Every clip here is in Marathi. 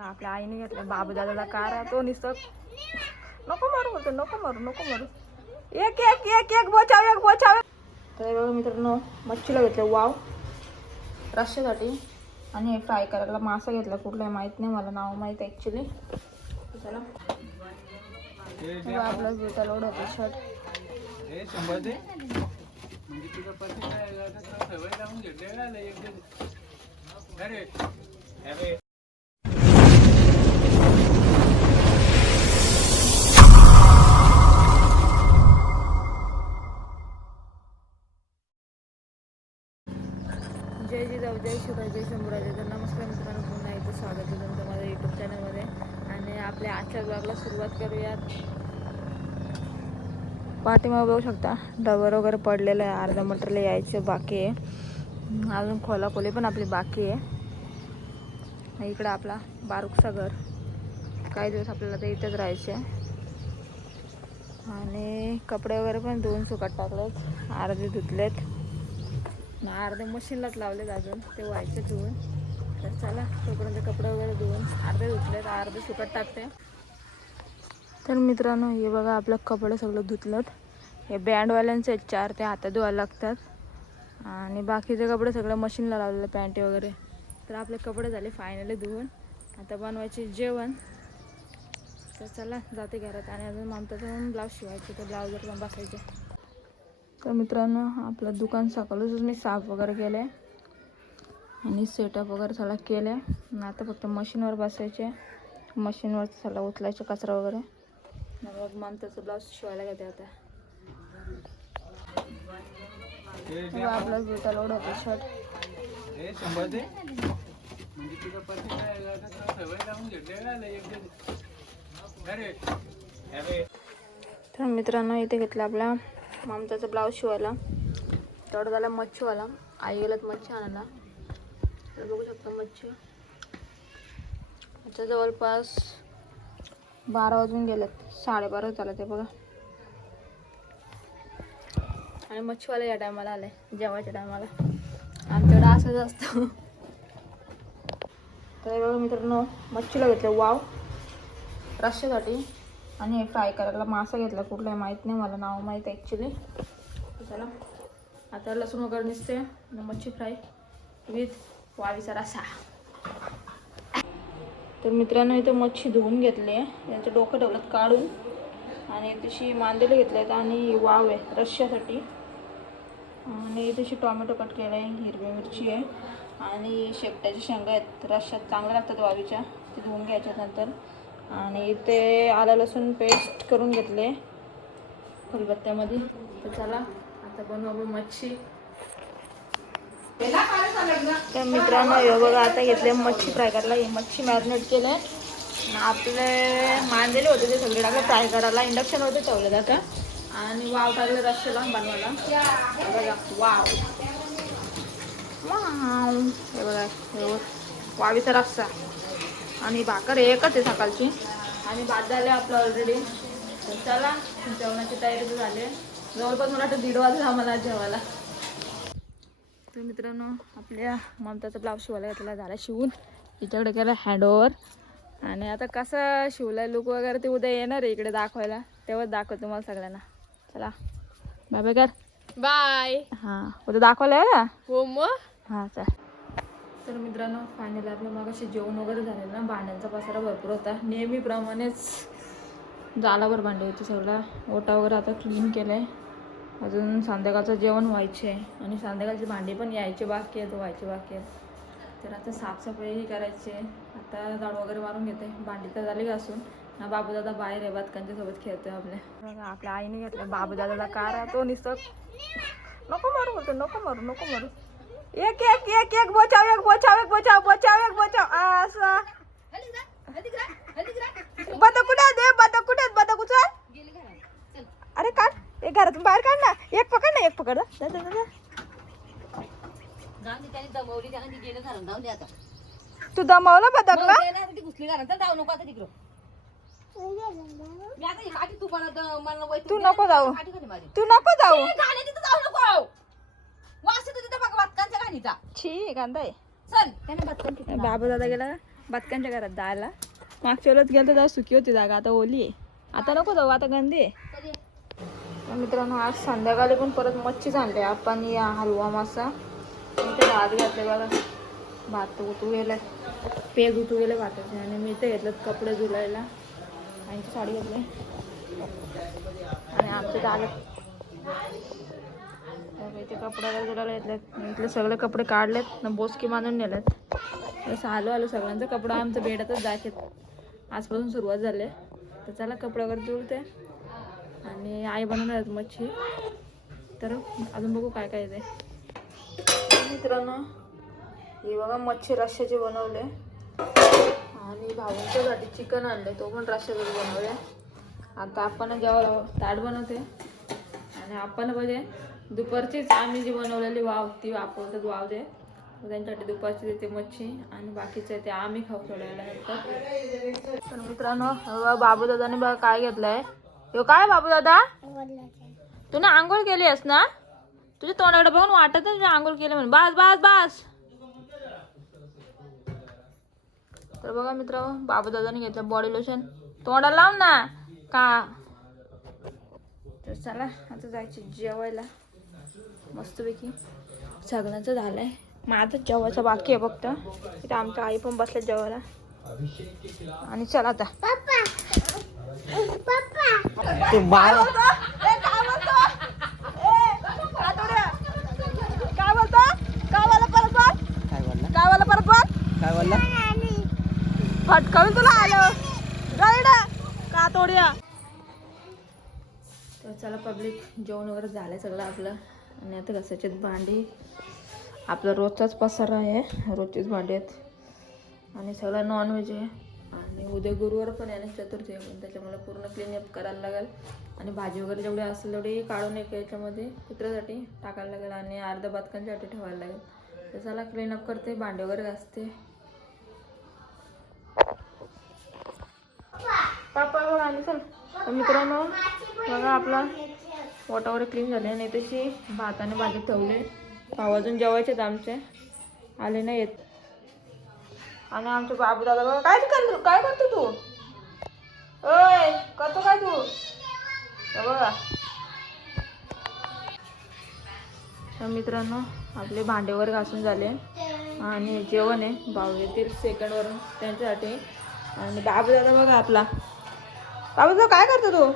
आपल्या आईने घेतलं बाबू दादाला कार तो नुसतं नको मारू बोलतो नको मारू नको मारू. एक एक एक एक बोचाव एक बोचाव. तर बघा मित्रांनो मच्छीला घेतलं वाव. रश्यासाठी आणि हे फ्राय करायला मासा घेतला कुठला माहीत नाही मला नाव माहीत ॲक्च्युली चला. आपला जुता लोड होते शर्ट जय जिजाऊ जय शिवराय जय शंभूराजे तर नमस्कार मित्रांनो पुन्हा इथं स्वागत आहे तुमचं माझ्या यूट्यूब चॅनलमध्ये आणि आपल्या आजच्या ब्लॉगला सुरुवात करूयात. पाठीमागे बघू शकता डबर वगैरे पडलेलं आहे. अर्धा मटरला यायचं बाकी आहे. अजून खोलाखोली पण आपली बाकी आहे. इकडं आपला बारूकचा घर. काही दिवस आपल्याला ते इथंच राहायचे आणि कपडे वगैरे पण धुवून सुकत टाकलेत. अर्धे धुतलेत. मग अर्धे मशीनलाच लावलेत अजून ते व्हायचे धुवून. तर चला तोपर्यंत कपडे वगैरे धुवून अर्धे धुतलेत अर्धे सुकत टाकते. तर मित्रांनो हे बघा आपलं कपडे सगळं धुतलं हे बँडवाल्यांचे आहेत चार ते हातात धुवायला लागतात. आणि बाकीचे कपडे सगळं मशीनला लावलेले पॅन्टी वगैरे. तर आपले कपडे झाले फायनली धुवून. आता बनवायचे जेवण. तर चला जाते घरात. आणि अजून मामताचं ब्लाऊज शिवायचे तर ब्लाऊजवर पण बसायचे. तर मित्रांनो आपलं दुकान सकाळच मी साफ वगैरे केलं आहे आणि सेटअप वगैरे सगळं केलं आहे आणि आता फक्त मशीनवर बसायचे. मशीनवर सगळं उचलायचं कचरा वगैरे. मग ममताचं ब्लाऊज शिवायला घेते आता. आपलं जुता लोड होतं शर्ट तर मित्रांनो इथे घेतलं आपला ममताचा ब्लाऊज शिवायला. तेवढं झाला मच्छीवाला आई गेल्यात मच्छी आणायला. तर बघू शकता मच्छी. आता जवळपास बारा वाजून गेलेत. साडेबारा झालं ते बघा. आणि मच्छीवाला या टायमाला आलाय. जेवायच्या टायमाला. आमच्याकडे असंच असतं. तर बघा मित्रांनो मच्छीला घेतलं. वाव. रश्श्यासाठी आणि फ्राय करायला मासा घेतला कुठला आहे माहीत नाही मला नाव माहीत आहे ॲक्च्युली चला. आता लसूण वगैरे निसते मच्छी फ्राय विथ वावीचा रसा तर मित्रांनो इथं मच्छी धुवून घेतली आहे. यांचं डोकं ठेवलं काढून. आणि तशी मांदेले घेतले आहेत आणि वाव आहे रश्श्यासाठी आणि तशी टोमॅटो कट केलं आहे हिरवी मिरची आहे. आणि शेपट्याच्या शेंगा आहेत रश्श्यात चांगल्या लागतात वावीच्या. ते धुवून घ्यायच्या नंतर. आणि इथे आलं लसूण पेस्ट करून घेतले. फुलबत्त्यामध्ये तर चला आता बनवू मच्छी. तर मित्रांनो हे बघा आता घेतले मच्छी फ्राय करायला. हे मच्छी मॅरिनेट केले आपले मांदेले होते ते सगळे टाकले. फ्राय करायला. इंडक्शन होते ठेवले आता आणि वाव टाकले रस्त्याला बनवायला. बघा वाव. वाव. हे बघा. वावीचा रस्सा. आणि भाकर एकच आहे सकाळची. आणि भात झाले आपलं ऑलरेडी तर चला जेवणाची तयारी तर झाली. जवळपास मला वाटतं दीड वाजला आम्हाला जेवायला. तर मित्रांनो आपल्या ममताचा ब्लाऊज शिवायला घेतला झाला शिवून. हिच्याकडे केला हँडओव्हर आणि आता कसं शिवलाय लुक वगैरे ते उद्या येणार आहे इकडे दाखवायला. तेव्हाच दाखवतो तुम्हाला सगळ्यांना. चला. बाय बाय कर. बाय हां उद्या दाखवायला आहे ना हो मग. हां चल. तर मित्रांनो फायनली आपलं मग असे जेवण वगैरे झालेलं ना भांड्यांचा पसारा भरपूर होता. नेहमीप्रमाणेच जालावर भांडे होते सगळा. ओटा वगैरे आता क्लीन केलं आहे अजून संध्याकाळचं जेवण व्हायचे आहे. आणि संध्याकाळची भांडी पण यायचे बाकी आहेत व्हायचे बाकी आहेत. तर आता साफसफाईही करायची आहे. आता झाड वगैरे मारून घेते. भांडी तर झाली घासून. ना बाबूदादा बाहेर आहे बातकांच्यासोबत खेळतो खेळतोय आपल्या. आपल्या आईने घेतलं. बाबूदादाला कार तो निसत नको मारू बोलतो नको मारू नको मारू. एक एक एक एक बचाव एक बचाव एक बचाव बचाव एक बचाव. असा बता कुठे दे बता कुठे बता कुठं अरे काढ एक घरातून बाहेर काढ ना. एक पकड ना एक पकड. जा, जा, जा. तू दमावला बदकला तू नको जाऊ. तू नको जाऊ. छी कांदा आहे बाबू दादा गेला बदकांच्या घरात जायला मागच्या वेळेत गेलं तेव्हा सुकी होती जागा आता ओली आहे. आता नको जाऊ आता गंदी आहे. तर मित्रांनो आज संध्याकाळी पण परत मच्छीच आणले. आपण या हलवा मासा. मी ते भात घातले बघा. भात उतू गेले. पेज उतू गेले भाताचे. आणि मी ते घेतलं कपडे धुलायला. आणि साडी घातली. आणि आमचे दादा. इथे कपडे वगैरे धुलायला इथले सगळे कपडे काढलेत ना बोसकी बांधून नेलेत तसं आलो आलो सगळ्यांचं कपडा आमचं बेडातच जायचे आजपासून सुरुवात झाली. तर चला कपडा वगैरे धुळते आणि आई बनवणार आहेत मच्छी. तर अजून बघू काय काय ते. मित्रांनो हे बघा मच्छी रश्श्याचे बनवले. आणि भाऊंच्यासाठी चिकन आणले तो पण रश्श्याचं बनवले आता आपण जेव्हा ताट बनवते आणि आपण म्हणजे दुपारचीच आम्ही जी बनवलेली वाव ती वापरतात वाव दे त्यांच्यासाठी दुपारची देते मच्छी आणि बाकीचे ते आम्ही खाऊ सोडायला पण तर मित्रांनो बाबू दादाने बघा काय घेतलंय. ह्यो काय बाबू दादा तू ना आंघोळ केली आहेस ना? तुझ्या तोंडाकडे बघून वाटत नाही तुझ्या आंघोळ केली म्हणून. बास बास बास. तर बघा मित्र बाबू दादाने घेतलं बॉडी लोशन तोंडाला लाव ना. का? तर चला आता जायचे जेवायला. मस्तपैकी सगळ्यांचं झालंय. माझं जेवायचं बाकी आहे फक्त. इथं आमच्या आई पण बसल्या जेवायला. आणि चला आता. काय परत बोलला? तुला आलं. गाईड का तोड्या तर चला पब्लिक जेवण वगैरे झालंय सगळं आपलं. आणि आता घसाचे भांडी. आपला रोजचाच पसारा आहे. रोजचेच भांडी आहेत. आणि सगळं नॉनव्हेज आहे. आणि उद्या गुरुवार पण आहे आणि चतुर्थी आहे पण त्याच्यामुळे पूर्ण क्लीनअप करायला लागेल. आणि भाजी वगैरे जेवढी असेल तेवढी काढून एक याच्यामध्ये कुत्र्यासाठी टाकायला लागेल आणि अर्ध्या बदकांसाठी ठेवायला लागेल. तर चला क्लीनअप करते भांडे वगैरे घासते. पापा बघा आणि चल. तर मित्रांनो बघा आपला पोटावर क्लीन झाले आणि तशी भात आणि भाजी ठेवले भाव अजून जेवायचे आहेत आमचे. आले नाही येत. आणि आमचे बाबू दादा बघा काय करतो काय करतो तू? ओय करतो काय तू? बघा. तर मित्रांनो आपले भांडे वगैरे घासून झाले. आणि जेवण आहे. भाऊ येतील सेकंडवरून त्यांच्यासाठी. आणि बाबू दादा बघा आपला. बाबू दादा काय करतो तू?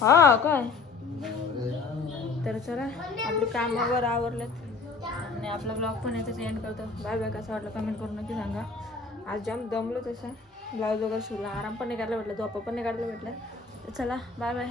हा काय? तर चला आपली कामावर आवरलेत. आणि आपला ब्लॉग पण याच्याच एंड करतो. बाय बाय कसं वाटलं कमेंट करून नक्की सांगा. आज जाम दमलो तसं. ब्लाऊज वगैरे शिवला आराम पण नाही काढला भेटला झोपा पण नाही काढला भेटला. चला बाय बाय.